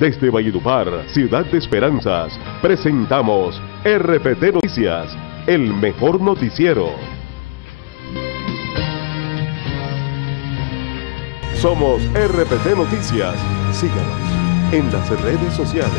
Desde Valledupar, Ciudad de Esperanzas, presentamos RPT Noticias, el mejor noticiero. Somos RPT Noticias. Síganos en las redes sociales.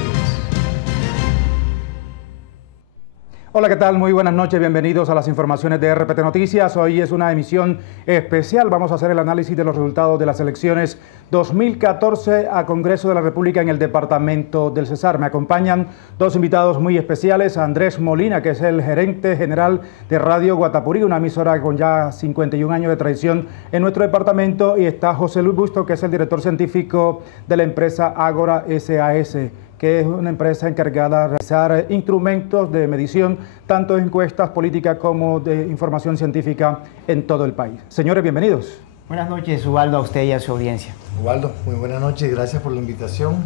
Hola, ¿qué tal? Muy buenas noches, bienvenidos a las informaciones de RPT Noticias. Hoy es una emisión especial, vamos a hacer el análisis de los resultados de las elecciones 2014 a Congreso de la República en el departamento del Cesar. Me acompañan dos invitados muy especiales, Andrés Molina, que es el gerente general de Radio Guatapurí, una emisora con ya 51 años de tradición en nuestro departamento, y está José Luis Busto, que es el director científico de la empresa Ágora SAS, que es una empresa encargada de realizar instrumentos de medición, tanto de encuestas políticas como de información científica en todo el país. Señores, bienvenidos. Buenas noches, Ubaldo, a usted y a su audiencia. Ubaldo, muy buenas noches, gracias por la invitación,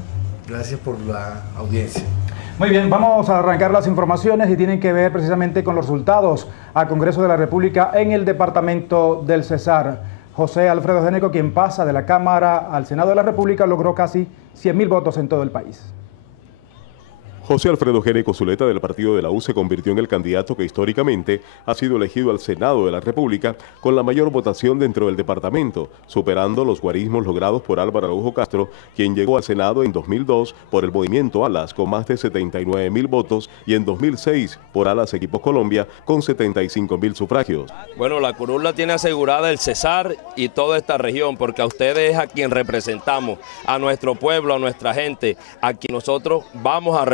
gracias por la audiencia. Muy bien, vamos a arrancar las informaciones y tienen que ver precisamente con los resultados a Congreso de la República en el departamento del Cesar. José Alfredo Géneco, quien pasa de la Cámara al Senado de la República, logró casi 100.000 votos en todo el país. José Alfredo Géneco Zuleta del partido de la U se convirtió en el candidato que históricamente ha sido elegido al Senado de la República con la mayor votación dentro del departamento, superando los guarismos logrados por Álvaro Araújo Castro, quien llegó al Senado en 2002 por el movimiento Alas con más de 79.000 votos y en 2006 por Alas Equipos Colombia con 75.000 sufragios. Bueno, la curul la tiene asegurada el Cesar y toda esta región, porque a ustedes es a quien representamos, a nuestro pueblo, a nuestra gente, a quien nosotros vamos a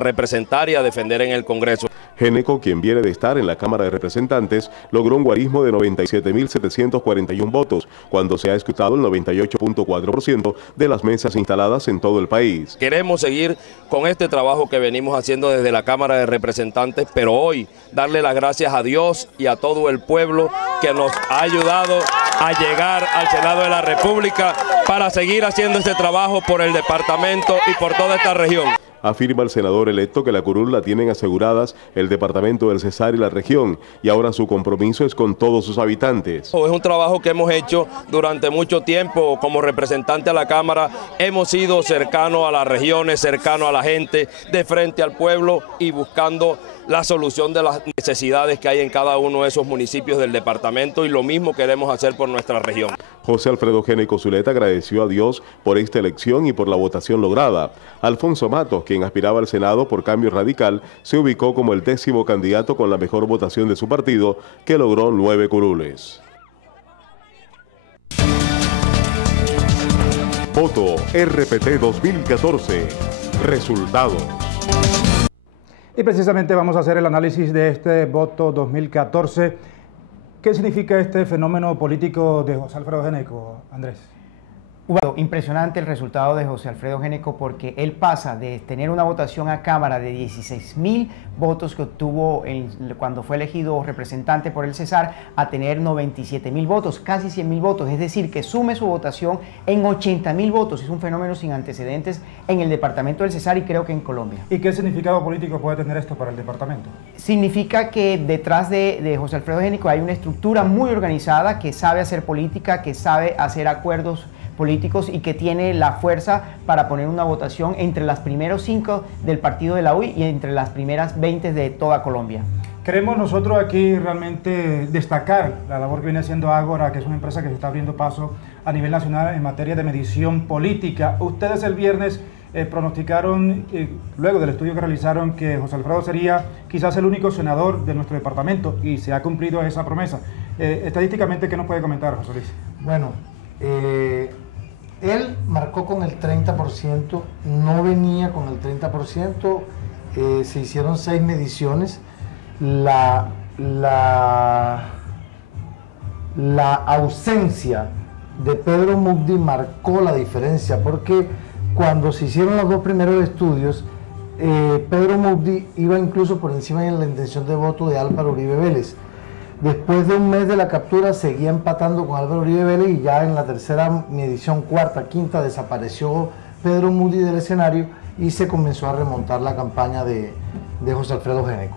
representar y a defender en el Congreso. Géneco, quien viene de estar en la Cámara de Representantes, logró un guarismo de 97.741 votos, cuando se ha escrutado el 98.4% de las mesas instaladas en todo el país. Queremos seguir con este trabajo que venimos haciendo desde la Cámara de Representantes, pero hoy darle las gracias a Dios y a todo el pueblo que nos ha ayudado a llegar al Senado de la República para seguir haciendo este trabajo por el departamento y por toda esta región. Afirma el senador electo que la curul la tienen aseguradas el departamento del Cesar y la región, y ahora su compromiso es con todos sus habitantes. Es un trabajo que hemos hecho durante mucho tiempo como representante a la Cámara. Hemos sido cercanos a las regiones, cercanos a la gente, de frente al pueblo y buscando la solución de las necesidades que hay en cada uno de esos municipios del departamento, y lo mismo queremos hacer por nuestra región. José Alfredo Géneco Zuleta agradeció a Dios por esta elección y por la votación lograda. Alfonso Matos, quien aspiraba al Senado por Cambio Radical, se ubicó como el 10º candidato con la mejor votación de su partido, que logró 9 curules. Voto RPT 2014. Resultados. Y precisamente vamos a hacer el análisis de este voto 2014. ¿Qué significa este fenómeno político de José Alfredo Géneco, Andrés? Ubaldo, impresionante el resultado de José Alfredo Géneco, porque él pasa de tener una votación a Cámara de 16.000 votos que obtuvo cuando fue elegido representante por el Cesar a tener 97.000 votos, casi 100.000 votos, es decir, que sume su votación en 80.000 votos. Es un fenómeno sin antecedentes en el departamento del Cesar y creo que en Colombia. ¿Y qué significado político puede tener esto para el departamento? Significa que detrás de José Alfredo Géneco hay una estructura muy organizada que sabe hacer política, que sabe hacer acuerdos políticos y que tiene la fuerza para poner una votación entre las primeros 5 del partido de la UI y entre las primeras 20 de toda Colombia. Queremos nosotros aquí realmente destacar la labor que viene haciendo Ágora, que es una empresa que se está abriendo paso a nivel nacional en materia de medición política. Ustedes el viernes pronosticaron, luego del estudio que realizaron, que José Alfredo sería quizás el único senador de nuestro departamento, y se ha cumplido esa promesa. Estadísticamente, ¿qué nos puede comentar, José Luis? Bueno, él marcó con el 30%, no venía con el 30%, se hicieron 6 mediciones. La ausencia de Pedro Mugdi marcó la diferencia, porque cuando se hicieron los 2 primeros estudios, Pedro Mugdi iba incluso por encima de la intención de voto de Álvaro Uribe Vélez. Después de un mes de la captura seguía empatando con Álvaro Uribe Vélez, y ya en la tercera medición, cuarta, quinta, desapareció Pedro Mugdi del escenario y se comenzó a remontar la campaña de José Alfredo Géneco.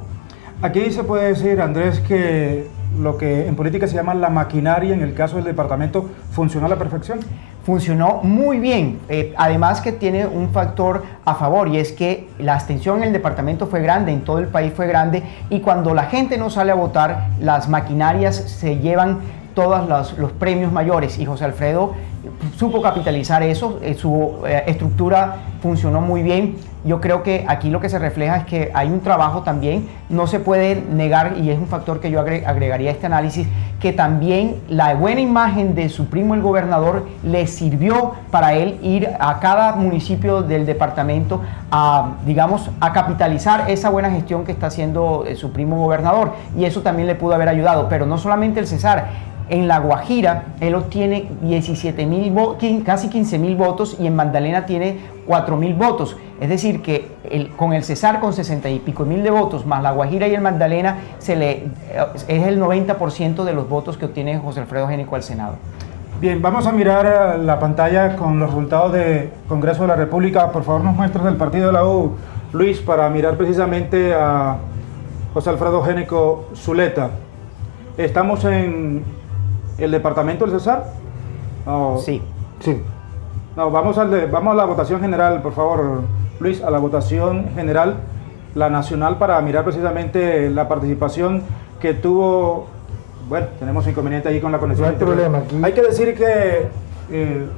Aquí se puede decir, Andrés, que lo que en política se llama la maquinaria, en el caso del departamento, funciona a la perfección. funcionó muy bien. Además que tiene un factor a favor, y es que la abstención en el departamento fue grande, en todo el país fue grande, y cuando la gente no sale a votar, las maquinarias se llevan todos los premios mayores, y José Alfredo supo capitalizar eso. Su estructura funcionó muy bien. Yo creo que aquí lo que se refleja es que hay un trabajo también, no se puede negar, y es un factor que yo agregaría a este análisis, que también la buena imagen de su primo el gobernador le sirvió para él ir a cada municipio del departamento a, digamos, a capitalizar esa buena gestión que está haciendo su primo gobernador, y eso también le pudo haber ayudado. Pero no solamente el Cesar. En La Guajira, él obtiene 17.000, casi 15.000 votos, y en Magdalena tiene 4.000 votos. Es decir, que con el Cesar, con 60 y pico mil de votos, más La Guajira y el Magdalena, es el 90% de los votos que obtiene José Alfredo Génico al Senado. Bien, vamos a mirar la pantalla con los resultados del Congreso de la República. Por favor, nos muestras del partido de la U, Luis, para mirar precisamente a José Alfredo Génico Zuleta. Estamos en ¿el departamento del Cesar? No. Sí. Sí. No, vamos a la votación general, por favor, Luis, a la votación general, la nacional, para mirar precisamente la participación que tuvo. Bueno, tenemos inconveniente ahí con la conexión. No hay problema aquí. Hay que decir que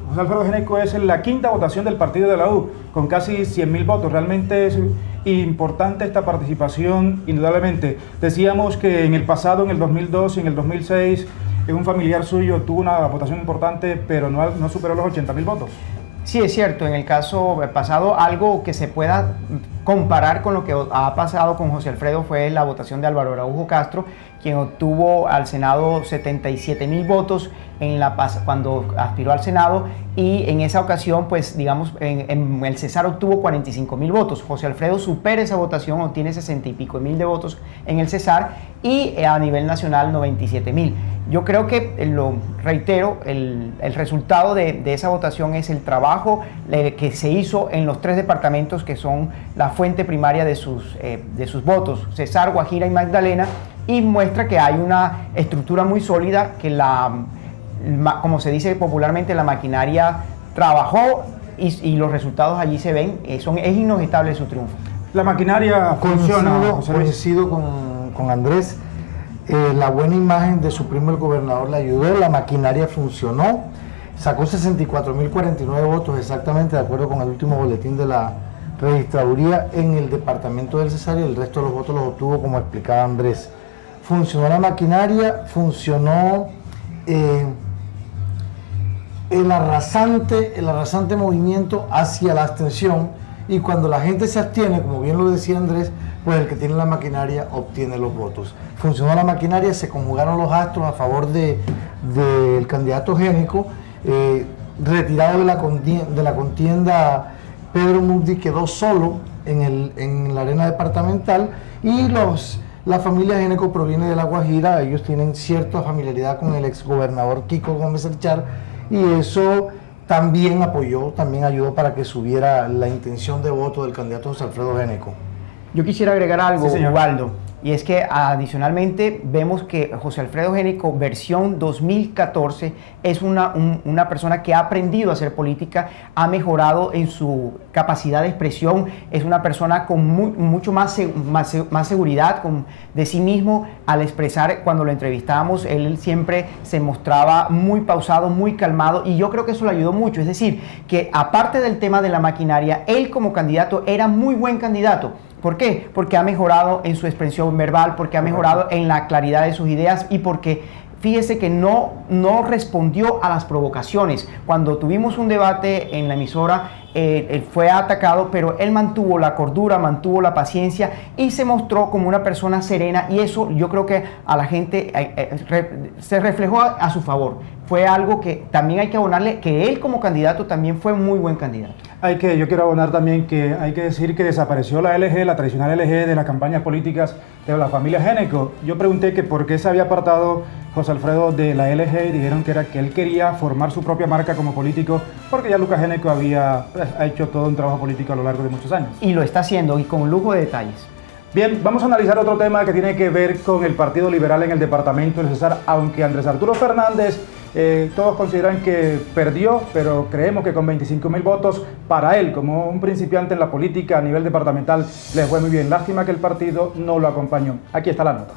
José Alfredo Génico es la quinta votación del partido de la U, con casi 100.000 votos. Realmente es importante esta participación, indudablemente. Decíamos que en el pasado, en el 2002 y en el 2006, un familiar suyo tuvo una votación importante, pero no superó los 80.000 votos. Sí, es cierto. En el caso pasado, algo que se pueda comparar con lo que ha pasado con José Alfredo fue la votación de Álvaro Araujo Castro, quien obtuvo al Senado 77.000 votos cuando aspiró al Senado, y en esa ocasión, pues digamos, en el Cesar obtuvo 45.000 votos. José Alfredo supera esa votación, obtiene 60 y pico mil de votos en el Cesar, y a nivel nacional 97.000. Yo creo que, lo reitero, el resultado de esa votación es el trabajo que se hizo en los 3 departamentos que son la fuente primaria de sus votos, Cesar, Guajira y Magdalena, y muestra que hay una estructura muy sólida, que como se dice popularmente, la maquinaria trabajó, y los resultados allí se ven. Es inobjetable su triunfo. La maquinaria funciona. Coincido con Andrés. La buena imagen de su primo el gobernador le ayudó, la maquinaria funcionó, sacó 64.049 votos exactamente, de acuerdo con el último boletín de la registraduría, en el departamento del Cesar, y el resto de los votos los obtuvo como explicaba Andrés. Funcionó la maquinaria, funcionó el arrasante movimiento hacia la abstención, y cuando la gente se abstiene, como bien lo decía Andrés, pues el que tiene la maquinaria obtiene los votos. Funcionó la maquinaria, se conjugaron los astros a favor del candidato Génico. Retirado de la contienda, Pedro Mugdi quedó solo en la arena departamental, y la familia Génico proviene de La Guajira. Ellos tienen cierta familiaridad con el exgobernador Kiko Gómez Elchar, y eso también ayudó para que subiera la intención de voto del candidato José Alfredo Génico. Yo quisiera agregar algo, sí, Ubaldo, y es que adicionalmente vemos que José Alfredo Génico, versión 2014, es una persona que ha aprendido a hacer política, ha mejorado en su capacidad de expresión, es una persona con mucho más seguridad de sí mismo. Al expresar, cuando lo entrevistábamos, él siempre se mostraba muy pausado, muy calmado, y yo creo que eso le ayudó mucho. Es decir, que aparte del tema de la maquinaria, él como candidato era muy buen candidato. ¿Por qué? Porque ha mejorado en su expresión verbal, porque ha mejorado en la claridad de sus ideas, y porque fíjese que no respondió a las provocaciones. Cuando tuvimos un debate en la emisora, él fue atacado, pero él mantuvo la cordura, mantuvo la paciencia, y se mostró como una persona serena, y eso yo creo que a la gente se reflejó a su favor. Fue algo que también hay que abonarle, que él como candidato también fue muy buen candidato. Yo quiero abonar también que hay que decir que desapareció la LG, la tradicional LG de las campañas políticas de la familia Génico. Yo pregunté que por qué se había apartado José Alfredo de la LG, y dijeron que era que él quería formar su propia marca como político, porque ya Lucas Génico ha hecho todo un trabajo político a lo largo de muchos años. Y lo está haciendo, y con lujo de detalles. Bien, vamos a analizar otro tema que tiene que ver con el Partido Liberal en el departamento del Cesar, aunque Andrés Arturo Fernández, todos consideran que perdió, pero creemos que con 25.000 votos, para él, como un principiante en la política a nivel departamental, le fue muy bien. Lástima que el partido no lo acompañó. Aquí está la nota.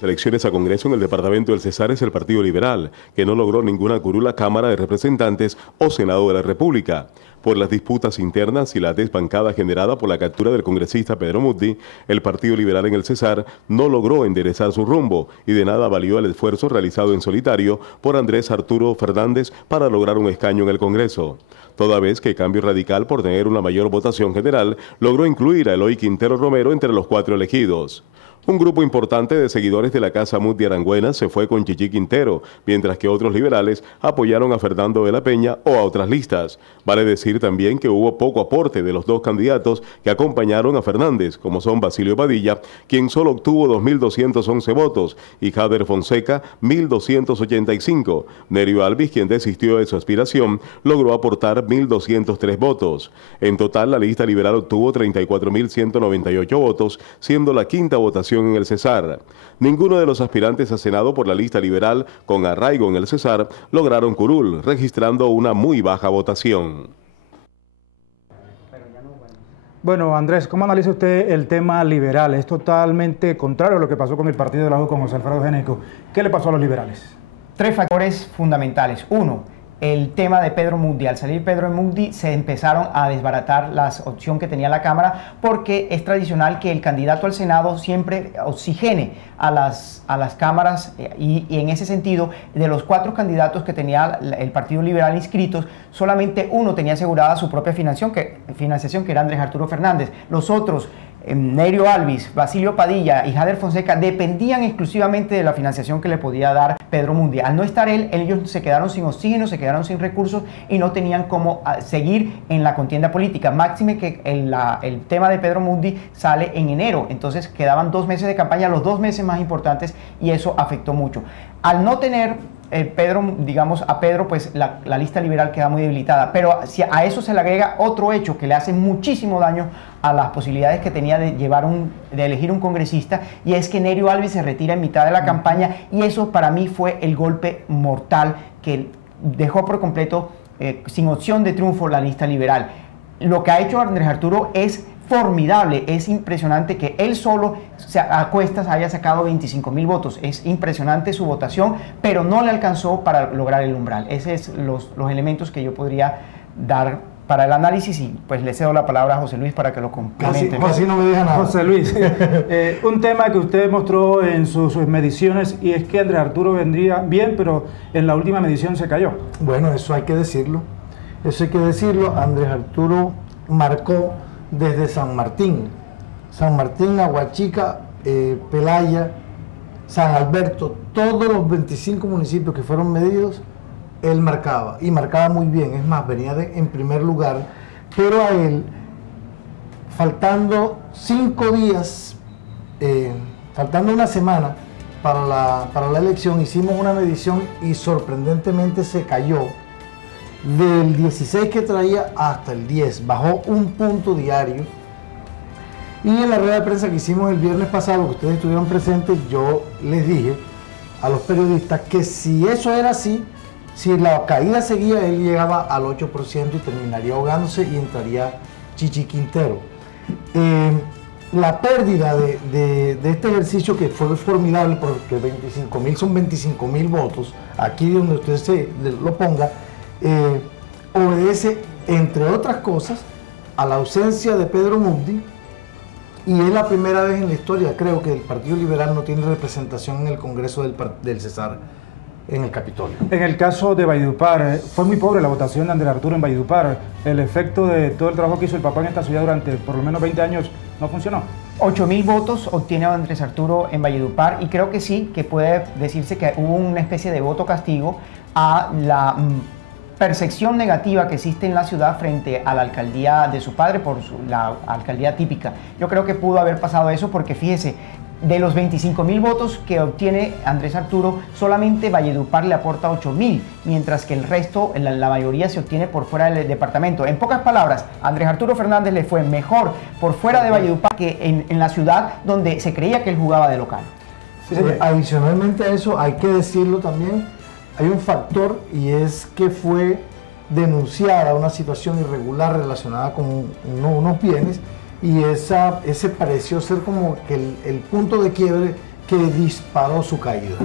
Elecciones a Congreso en el departamento del Cesar es el Partido Liberal, que no logró ninguna curul a Cámara de Representantes o Senado de la República. Por las disputas internas y la desbancada generada por la captura del congresista Pedro Muddi, el Partido Liberal en el Cesar no logró enderezar su rumbo y de nada valió el esfuerzo realizado en solitario por Andrés Arturo Fernández para lograr un escaño en el Congreso. Toda vez que Cambio Radical, por tener una mayor votación general, logró incluir a Eloy Quintero Romero entre los 4 elegidos. Un grupo importante de seguidores de la Casa Muddi Arangüena se fue con Chichi Quintero, mientras que otros liberales apoyaron a Fernando de la Peña o a otras listas. Vale decir también que hubo poco aporte de los dos candidatos que acompañaron a Fernández, como son Basilio Padilla, quien solo obtuvo 2.211 votos, y Jader Fonseca, 1.285. Nerio Alvis, quien desistió de su aspiración, logró aportar 1.203 votos. En total, la lista liberal obtuvo 34.198 votos, siendo la quinta votación en el Cesar. Ninguno de los aspirantes a Senado por la lista liberal con arraigo en el Cesar lograron curul, registrando una muy baja votación. Bueno, Andrés, ¿cómo analiza usted el tema liberal? Es totalmente contrario a lo que pasó con el partido de la U con José Alfredo Génico. ¿Qué le pasó a los liberales? 3 factores fundamentales. 1, el tema de Pedro Muddi. Al salir Pedro Muddi se empezaron a desbaratar la opción que tenía la Cámara, porque es tradicional que el candidato al Senado siempre oxigene a las cámaras y en ese sentido, de los 4 candidatos que tenía el Partido Liberal inscritos, solamente uno tenía asegurada su propia financiación, que era Andrés Arturo Fernández. Los otros, Nerio Alvis, Basilio Padilla y Jader Fonseca, dependían exclusivamente de la financiación que le podía dar Pedro Muddi. Al no estar él, ellos se quedaron sin oxígeno, se quedaron sin recursos y no tenían cómo seguir en la contienda política. Máxime que el tema de Pedro Muddi sale en enero, entonces quedaban 2 meses de campaña, los 2 meses más importantes, y eso afectó mucho. Al no tener a Pedro, pues la lista liberal queda muy debilitada, pero si a eso se le agrega otro hecho que le hace muchísimo daño a las posibilidades que tenía de elegir un congresista, y es que Nerio Alvis se retira en mitad de la campaña, y eso para mí fue el golpe mortal que dejó por completo sin opción de triunfo la lista liberal. Lo que ha hecho Andrés Arturo es formidable, es impresionante que él solo a cuestas haya sacado 25.000 votos, es impresionante su votación, pero no le alcanzó para lograr el umbral. Esos son los elementos que yo podría dar para el análisis, y pues le cedo la palabra a José Luis para que lo complemente. Así no me deja nada. José Luis, un tema que usted mostró en sus mediciones, y es que Andrés Arturo vendría bien, pero en la última medición se cayó. Bueno, eso hay que decirlo. Andrés Arturo marcó desde San Martín, Aguachica, Pelaya, San Alberto, todos los 25 municipios que fueron medidos, él marcaba, y marcaba muy bien. Es más, venía en primer lugar, pero a él, faltando 5 días, faltando una semana para la elección, hicimos una medición y sorprendentemente se cayó. Del 16 que traía hasta el 10, bajó 1 punto diario. Y en la rueda de prensa que hicimos el viernes pasado, que ustedes estuvieron presentes, yo les dije a los periodistas que si eso era así, si la caída seguía, él llegaba al 8% y terminaría ahogándose y entraría Chichi Quintero. La pérdida de este ejercicio, que fue formidable, porque 25.000 son 25.000 votos, aquí donde usted se lo ponga, obedece, entre otras cosas, a la ausencia de Pedro Muddi, y es la primera vez en la historia, creo, que el Partido Liberal no tiene representación en el Congreso del Cesar, en el Capitolio. En el caso de Valledupar, fue muy pobre la votación de Andrés Arturo en Valledupar. El efecto de todo el trabajo que hizo el papá en esta ciudad durante por lo menos 20 años no funcionó. 8.000 votos obtiene Andrés Arturo en Valledupar, y creo que sí, que puede decirse que hubo una especie de voto castigo a la percepción negativa que existe en la ciudad frente a la alcaldía de su padre por la alcaldía típica. Yo creo que pudo haber pasado eso, porque fíjese, De los 25.000 votos que obtiene Andrés Arturo, solamente Valledupar le aporta 8.000, mientras que el resto, la mayoría, se obtiene por fuera del departamento. En pocas palabras, Andrés Arturo Fernández le fue mejor por fuera de Valledupar que en la ciudad donde se creía que él jugaba de local. Adicionalmente a eso, hay que decirlo también, hay un factor, y es que fue denunciada una situación irregular relacionada con unos bienes, y ese pareció ser como que el punto de quiebre que disparó su caída.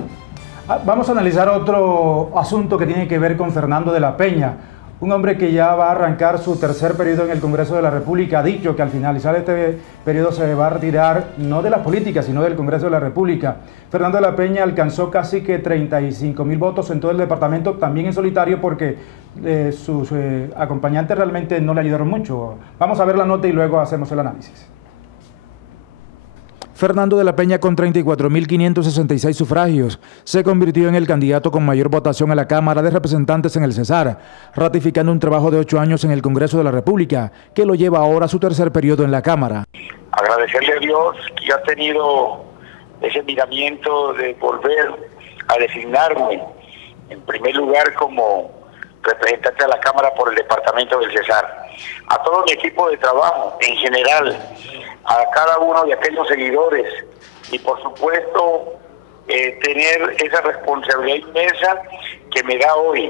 Vamos a analizar otro asunto que tiene que ver con Fernando de la Peña, un hombre que ya va a arrancar su tercer periodo en el Congreso de la República. Ha dicho que al finalizar este periodo se va a retirar no de la política, sino del Congreso de la República. Fernando de la Peña alcanzó casi que 35.000 votos en todo el departamento, también en solitario, porque sus acompañantes realmente no le ayudaron mucho. Vamos a ver la nota y luego hacemos el análisis. Fernando de la Peña, con 34.566 sufragios, se convirtió en el candidato con mayor votación a la Cámara de Representantes en el Cesar, ratificando un trabajo de 8 años en el Congreso de la República, que lo lleva ahora a su tercer periodo en la Cámara. Agradecerle a Dios que ha tenido ese miramiento de volver a designarme, en primer lugar, como representante de la Cámara por el departamento del Cesar. A todo mi equipo de trabajo, en general, a cada uno de aquellos seguidores, y por supuesto tener esa responsabilidad inmensa que me da hoy.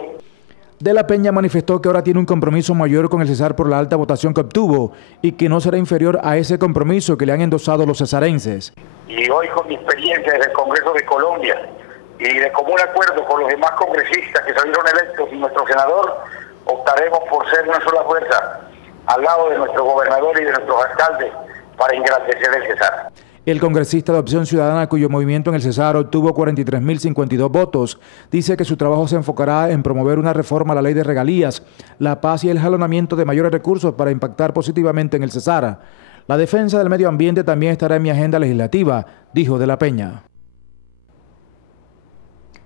De la Peña manifestó que ahora tiene un compromiso mayor con el Cesar por la alta votación que obtuvo y que no será inferior a ese compromiso que le han endosado los cesarenses. Y hoy, con mi experiencia desde el Congreso de Colombia y de común acuerdo con los demás congresistas que salieron electos y nuestro senador, optaremos por ser una sola fuerza al lado de nuestro gobernador y de nuestros alcaldes para engrandecer el Cesar. El congresista de Opción Ciudadana, cuyo movimiento en el Cesar obtuvo 43.052 votos, dice que su trabajo se enfocará en promover una reforma a la ley de regalías, la paz y el jalonamiento de mayores recursos para impactar positivamente en el Cesar. La defensa del medio ambiente también estará en mi agenda legislativa, dijo de la Peña.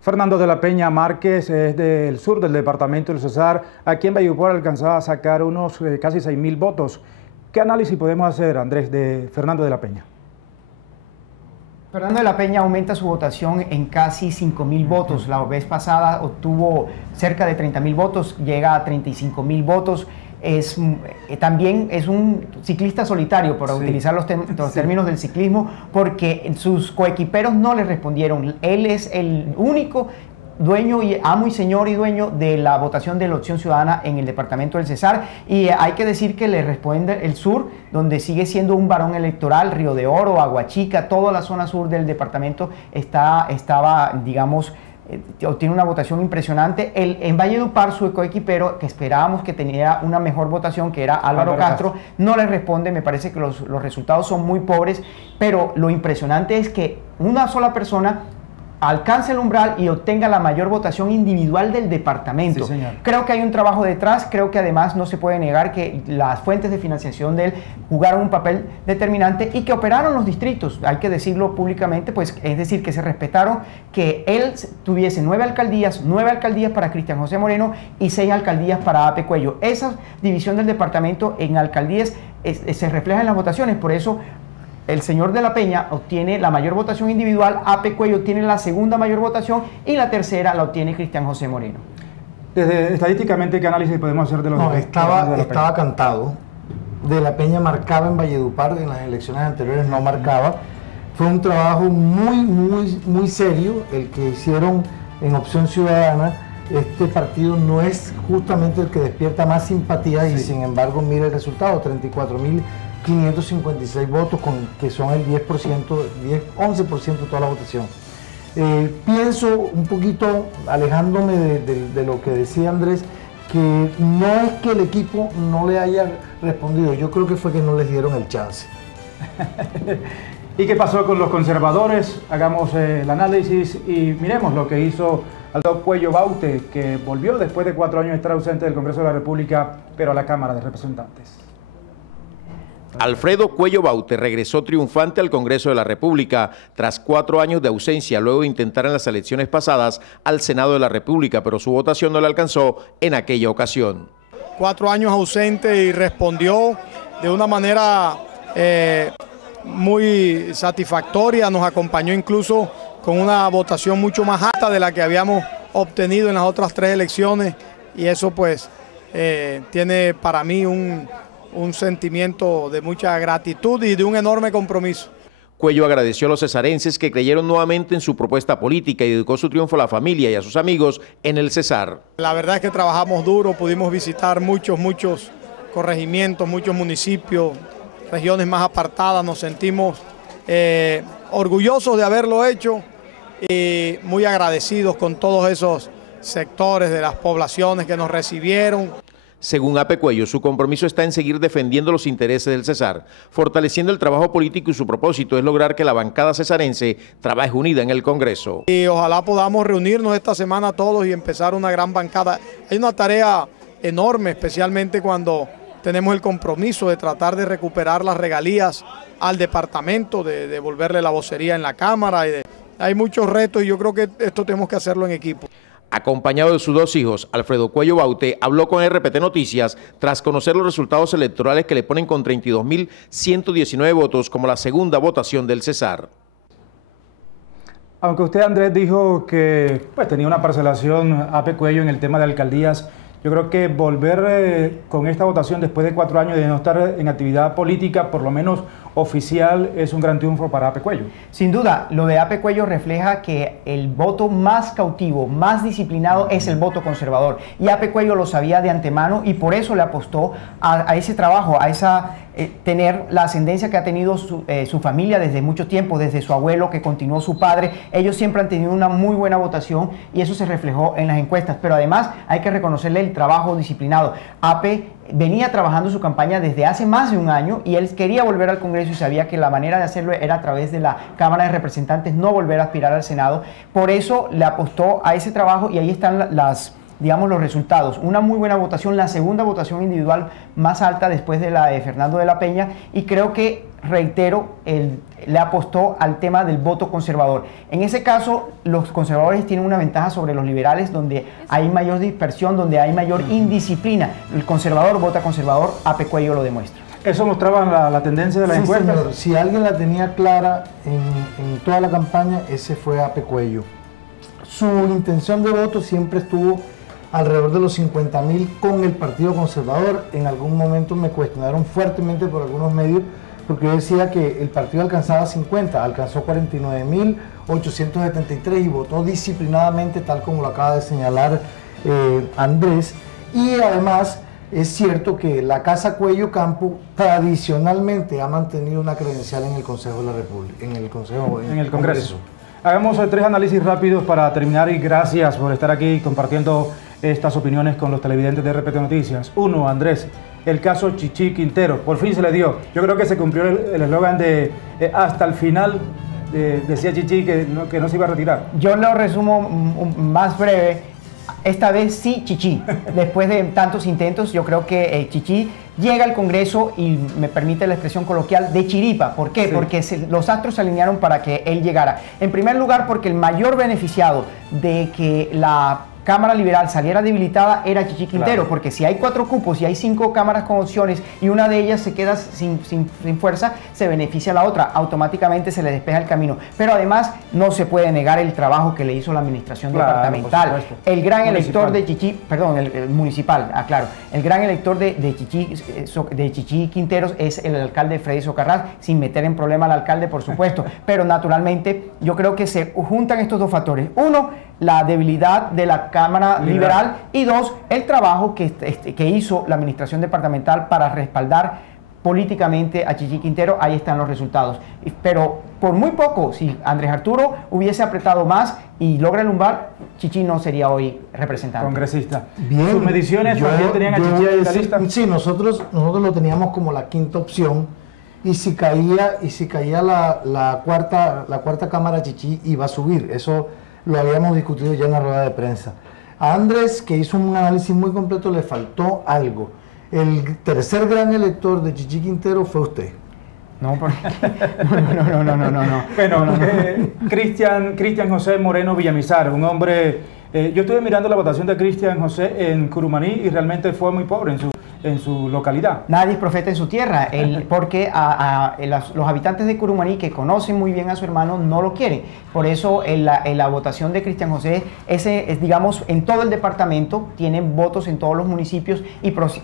Fernando de la Peña Márquez es del sur del departamento del Cesar. Aquí en Valledupar alcanzaba a sacar unos casi 6.000 votos. ¿Qué análisis podemos hacer, Andrés, de Fernando de la Peña? Fernando de la Peña aumenta su votación en casi 5.000 votos. La vez pasada obtuvo cerca de 30.000 votos, llega a 35.000 votos. También es un ciclista solitario, por utilizar los términos del ciclismo, porque sus coequiperos no le respondieron. Él es el único dueño y amo y señor y dueño de la votación de la Opción Ciudadana en el departamento del Cesar, y hay que decir que le responde el sur, donde sigue siendo un varón electoral. Río de Oro, Aguachica, toda la zona sur del departamento estaba, digamos, obtiene una votación impresionante. En Valledupar, su coequipero, que esperábamos que tenía una mejor votación, que era Álvaro Castro, no le responde. Me parece que los resultados son muy pobres, pero lo impresionante es que una sola persona alcance el umbral y obtenga la mayor votación individual del departamento. Sí, creo que hay un trabajo detrás. Creo que además no se puede negar que las fuentes de financiación de él jugaron un papel determinante y que operaron los distritos, hay que decirlo públicamente, pues es decir, que se respetaron, que él tuviese 9 alcaldías para Cristian José Moreno y 6 alcaldías para Ape Cuello. Esa división del departamento en alcaldías se refleja en las votaciones. Por eso el señor de la Peña obtiene la mayor votación individual, Ape Cuello tiene la segunda mayor votación y la tercera la obtiene Cristian José Moreno. Desde estadísticamente, ¿qué análisis podemos hacer de los dos? Estaba cantado. De la Peña marcaba en Valledupar, en las elecciones anteriores no marcaba. Fue un trabajo muy serio el que hicieron en Opción Ciudadana. Este partido no es justamente el que despierta más simpatía y sin embargo mira el resultado, 34.556 votos, que son el 11% de toda la votación. Pienso un poquito, alejándome de lo que decía Andrés, que no es que el equipo no le haya respondido, yo creo que fue que no les dieron el chance. ¿Y qué pasó con los conservadores? Hagamos el análisis y miremos lo que hizo Alfredo Cuello Baute, que volvió después de 4 años de estar ausente del Congreso de la República, pero a la Cámara de Representantes. Alfredo Cuello Baute regresó triunfante al Congreso de la República tras 4 años de ausencia, luego de intentar en las elecciones pasadas al Senado de la República, pero su votación no le alcanzó en aquella ocasión. 4 años ausente y respondió de una manera muy satisfactoria, nos acompañó incluso con una votación mucho más alta de la que habíamos obtenido en las otras 3 elecciones, y eso pues tiene para mí un sentimiento de mucha gratitud y de un enorme compromiso. Cuello agradeció a los cesarenses que creyeron nuevamente en su propuesta política y dedicó su triunfo a la familia y a sus amigos en el Cesar. La verdad es que trabajamos duro, pudimos visitar muchos corregimientos, muchos municipios, regiones más apartadas, nos sentimos orgullosos de haberlo hecho y muy agradecidos con todos esos sectores de las poblaciones que nos recibieron. Según Ape Cuello, su compromiso está en seguir defendiendo los intereses del Cesar, fortaleciendo el trabajo político, y su propósito es lograr que la bancada cesarense trabaje unida en el Congreso. Y ojalá podamos reunirnos esta semana todos y empezar una gran bancada. Hay una tarea enorme, especialmente cuando tenemos el compromiso de tratar de recuperar las regalías al departamento, de devolverle la vocería en la Cámara. Hay muchos retos y yo creo que esto tenemos que hacerlo en equipo. Acompañado de sus 2 hijos, Alfredo Cuello Baute habló con RPT Noticias tras conocer los resultados electorales que le ponen con 32.119 votos como la segunda votación del Cesar. Aunque usted, Andrés, dijo que pues, tenía una parcelación Ape Cuello en el tema de alcaldías, yo creo que volver con esta votación después de 4 años de no estar en actividad política, por lo menos oficial, es un gran triunfo para Ape Cuello. Sin duda, lo de Ape Cuello refleja que el voto más cautivo, más disciplinado es el voto conservador. Y Ape Cuello lo sabía de antemano y por eso le apostó a ese trabajo, a esa tener la ascendencia que ha tenido su familia desde mucho tiempo, desde su abuelo que continuó su padre. Ellos siempre han tenido una muy buena votación y eso se reflejó en las encuestas. Pero además hay que reconocerle el trabajo disciplinado. Ape venía trabajando su campaña desde hace más de un año y él quería volver al Congreso y sabía que la manera de hacerlo era a través de la Cámara de Representantes, no volver a aspirar al Senado. Por eso le apostó a ese trabajo y ahí están digamos, los resultados. Una muy buena votación, la segunda votación individual más alta después de la de Fernando de la Peña, y creo que, reitero, le apostó al tema del voto conservador. En ese caso, los conservadores tienen una ventaja sobre los liberales, donde hay mayor dispersión, donde hay mayor indisciplina. El conservador vota conservador, Ape Cuello lo demuestra. Eso mostraba la tendencia de la encuesta. Señor, si alguien la tenía clara en toda la campaña, ese fue Ape Cuello. Su intención de voto siempre estuvo alrededor de los 50.000 con el Partido Conservador. En algún momento me cuestionaron fuertemente por algunos medios porque yo decía que el partido alcanzaba 50, alcanzó 49.873 y votó disciplinadamente, tal como lo acaba de señalar Andrés. Y además es cierto que la Casa Cuello Campo tradicionalmente ha mantenido una credencial en el Consejo de la República, en el Congreso. Hagamos 3 análisis rápidos para terminar y gracias por estar aquí compartiendo estas opiniones con los televidentes de RPT Noticias. 1, Andrés, el caso Chichi Quintero, por fin se le dio. Yo creo que se cumplió el eslogan de hasta el final, decía Chichi que no se iba a retirar. Yo lo resumo más breve. Esta vez sí, Chichi. Después de tantos intentos, yo creo que Chichi llega al Congreso y, me permite la expresión coloquial, de chiripa. ¿Por qué? Sí. Porque los astros se alinearon para que él llegara. En primer lugar, porque el mayor beneficiado de que la Cámara Liberal saliera debilitada era Chichi Quintero, claro. Porque si hay 4 cupos y hay 5 cámaras con opciones y una de ellas se queda sin fuerza, se beneficia a la otra, automáticamente se le despeja el camino. Pero además no se puede negar el trabajo que le hizo la administración departamental. El gran elector de Chichi, perdón, el municipal, claro, el gran elector de Chichi Quinteros es el alcalde Freddy Socarrás, sin meter en problema al alcalde, por supuesto. Pero naturalmente yo creo que se juntan estos 2 factores. 1, la debilidad de la Cámara Liberal y 2, el trabajo que hizo la administración departamental para respaldar políticamente a Chichi Quintero. Ahí están los resultados. Pero por muy poco, si Andrés Arturo hubiese apretado más y logra el umbral, Chichi no sería hoy representante. Congresista. Bien. ¿Sus mediciones también tenían a Chichi en la lista? Sí, nosotros lo teníamos como la 5ª opción. Y si caía la cuarta Cámara, Chichi iba a subir. Eso lo habíamos discutido ya en la rueda de prensa. A Andrés, que hizo un análisis muy completo, le faltó algo. El tercer gran elector de Chichi Quintero fue usted. No. Bueno, Cristian José Moreno Villamizar, un hombre... yo estuve mirando la votación de Cristian José en Curumaní y realmente fue muy pobre en su localidad. Nadie es profeta en su tierra, porque los habitantes de Curumaní, que conocen muy bien a su hermano, no lo quieren. Por eso en la votación de Cristian José, digamos, en todo el departamento, tienen votos en todos los municipios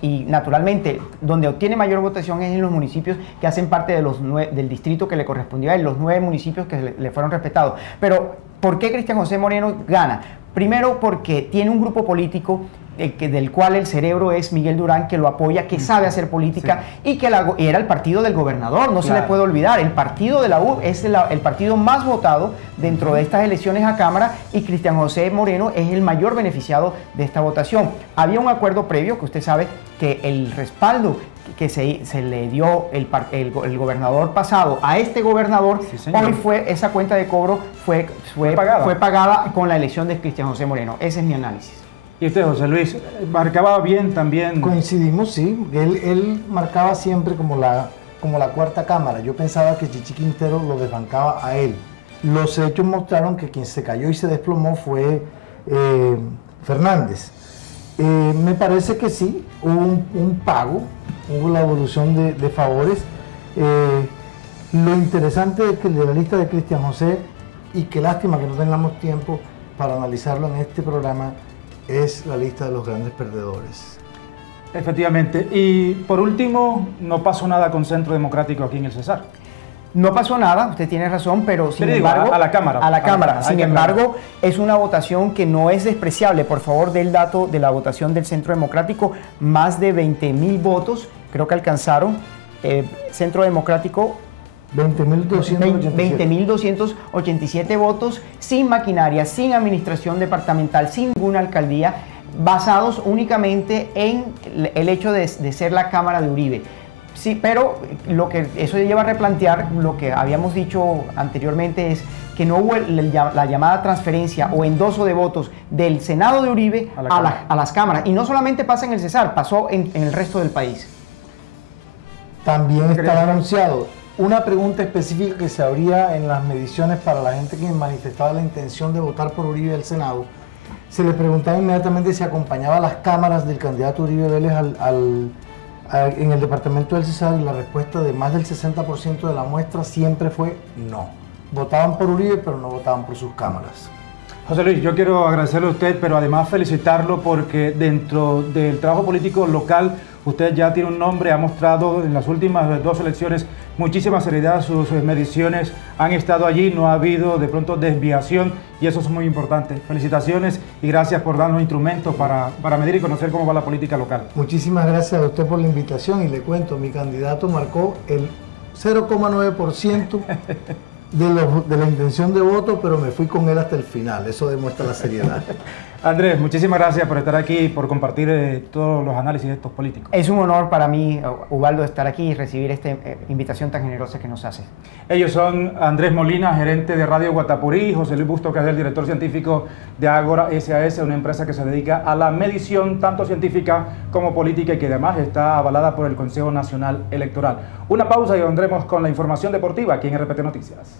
y naturalmente, donde obtiene mayor votación es en los municipios que hacen parte del distrito que le correspondía a él, los 9 municipios que le fueron respetados. Pero, ¿por qué Cristian José Moreno gana? Primero, porque tiene un grupo político del cual el cerebro es Miguel Durán, que lo apoya, que sabe hacer política, sí, y que era el partido del gobernador, no se le puede olvidar. El partido de la U es el partido más votado dentro de estas elecciones a Cámara, y Cristian José Moreno es el mayor beneficiado de esta votación. Había un acuerdo previo, que usted sabe que el respaldo que se le dio el gobernador pasado a este gobernador, sí, hoy esa cuenta de cobro fue pagada con la elección de Cristian José Moreno. Ese es mi análisis. Y usted, José Luis, marcaba bien también. Coincidimos, sí. Él marcaba siempre como la cuarta cámara. Yo pensaba que Chichi Quintero lo desbancaba a él. Los hechos mostraron que quien se cayó y se desplomó fue Fernández. Me parece que sí, hubo un pago, hubo la evolución de favores. Lo interesante es que de la lista de Cristian José, y qué lástima que no tengamos tiempo para analizarlo en este programa, es la lista de los grandes perdedores. Efectivamente. Y por último, no pasó nada con Centro Democrático aquí en el Cesar. No pasó nada, usted tiene razón, pero sin embargo... A la Cámara. A la Cámara. Sin embargo, es una votación que no es despreciable. Por favor, dé el dato de la votación del Centro Democrático. Más de 20,000 votos, creo que alcanzaron. Centro Democrático... 20,287 votos, sin maquinaria, sin administración departamental, sin ninguna alcaldía, basados únicamente en el hecho de ser la Cámara de Uribe. Sí, pero eso lleva a replantear lo que habíamos dicho anteriormente, es que no hubo la llamada transferencia o endoso de votos del Senado de Uribe a las cámaras. Y no solamente pasa en el Cesar, pasó en el resto del país. También estaba anunciado una pregunta específica que se abría en las mediciones para la gente que manifestaba la intención de votar por Uribe al Senado. Se le preguntaba inmediatamente si acompañaba las cámaras del candidato Uribe Vélez en el departamento del Cesar, y la respuesta de más del 60% de la muestra siempre fue no. Votaban por Uribe, pero no votaban por sus cámaras. José Luis, yo quiero agradecerle a usted, pero además felicitarlo porque dentro del trabajo político local usted ya tiene un nombre, ha mostrado en las últimas 2 elecciones muchísima seriedad, sus mediciones han estado allí, no ha habido de pronto desviación, y eso es muy importante. Felicitaciones y gracias por darnos instrumentos para medir y conocer cómo va la política local. Muchísimas gracias a usted por la invitación, y le cuento, mi candidato marcó el 0,9% de la intención de voto, pero me fui con él hasta el final. Eso demuestra la seriedad. Andrés, muchísimas gracias por estar aquí y por compartir todos los análisis de estos políticos. Es un honor para mí, Ubaldo, estar aquí y recibir esta invitación tan generosa que nos hace. Ellos son Andrés Molina, gerente de Radio Guatapurí, y José Luis Busto, que es el director científico de Ágora SAS, una empresa que se dedica a la medición tanto científica como política y que además está avalada por el Consejo Nacional Electoral. Una pausa y vendremos con la información deportiva aquí en RPT Noticias.